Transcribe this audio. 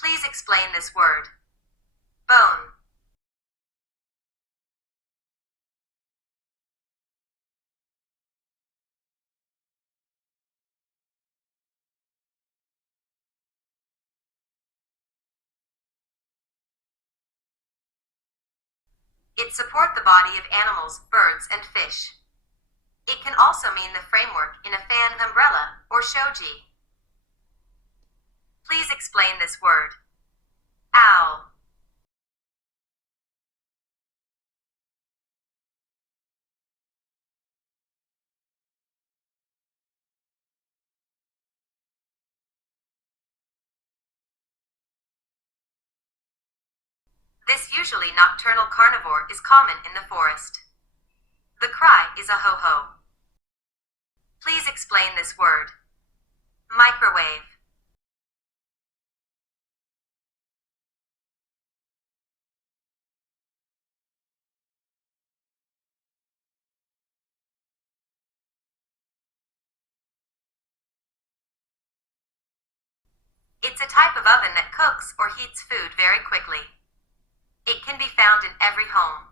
Please explain this word. Bone. It supports the body of animals, birds, and fish. It can also mean the framework in a fan umbrella or shoji. Please explain this word. Owl. This usually nocturnal carnivore is common in the forest. The cry is a ho-ho. Please explain this word. Microwave. It's a type of oven that cooks or heats food very quickly. It can be found in every home.